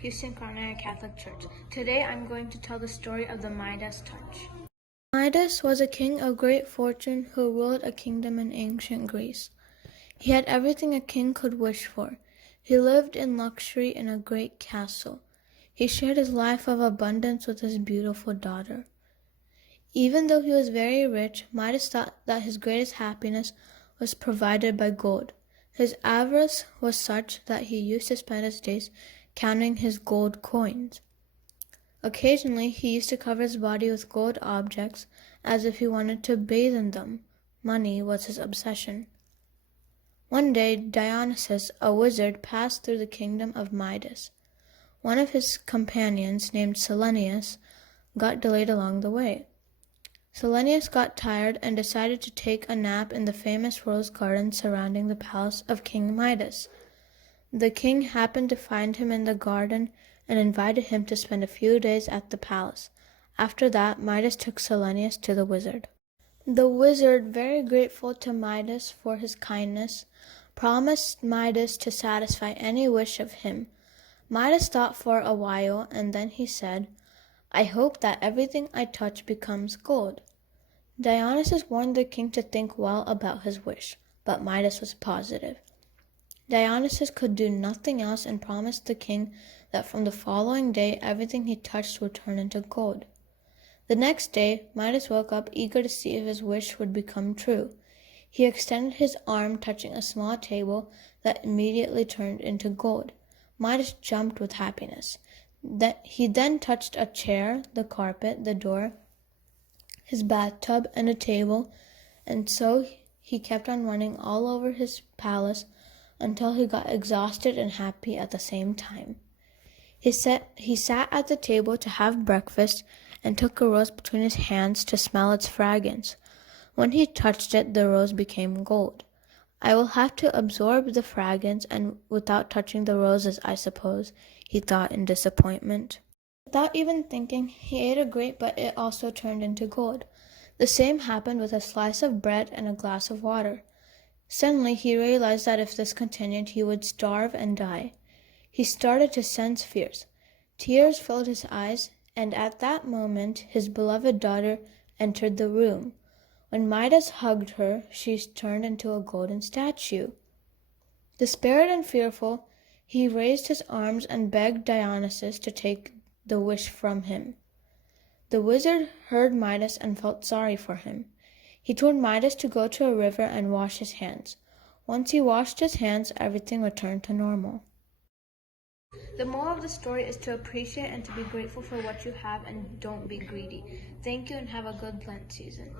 Houston, Knanaya Catholic Church. Today I'm going to tell the story of the Midas touch. Midas was a king of great fortune who ruled a kingdom in ancient Greece. He had everything a king could wish for. He lived in luxury in a great castle. He shared his life of abundance with his beautiful daughter. Even though he was very rich, Midas thought that his greatest happiness was provided by gold. His avarice was such that he used to spend his days counting his gold coins. Occasionally, he used to cover his body with gold objects as if he wanted to bathe in them. Money was his obsession. One day, Dionysus, a wizard, passed through the kingdom of Midas. One of his companions, named Selenius, got delayed along the way. Selenius got tired and decided to take a nap in the famous rose garden surrounding the palace of King Midas. The king happened to find him in the garden and invited him to spend a few days at the palace. After that, Midas took Selenius to the wizard. The wizard, very grateful to Midas for his kindness, promised Midas to satisfy any wish of him. Midas thought for a while, and then he said, "I hope that everything I touch becomes gold." Dionysus warned the king to think well about his wish, but Midas was positive. Dionysus could do nothing else and promised the king that from the following day everything he touched would turn into gold. The next day, Midas woke up eager to see if his wish would become true. He extended his arm, touching a small table that immediately turned into gold. Midas jumped with happiness. He then touched a chair, the carpet, the door, his bathtub, and a table, and so he kept on running all over his palace until he got exhausted and happy at the same time. He sat at the table to have breakfast and took a rose between his hands to smell its fragrance. When he touched it, the rose became gold. "I will have to absorb the fragrance and without touching the roses, I suppose," he thought in disappointment. Without even thinking, he ate a grape, but it also turned into gold. The same happened with a slice of bread and a glass of water. Suddenly, he realized that if this continued, he would starve and die. He started to sense fears. Tears filled his eyes, and at that moment, his beloved daughter entered the room. When Midas hugged her, she turned into a golden statue. Despaired and fearful, he raised his arms and begged Dionysus to take the wish from him. The wizard heard Midas and felt sorry for him. He told Midas to go to a river and wash his hands. Once he washed his hands, everything returned to normal. The moral of the story is to appreciate and to be grateful for what you have and don't be greedy. Thank you and have a good Lent season.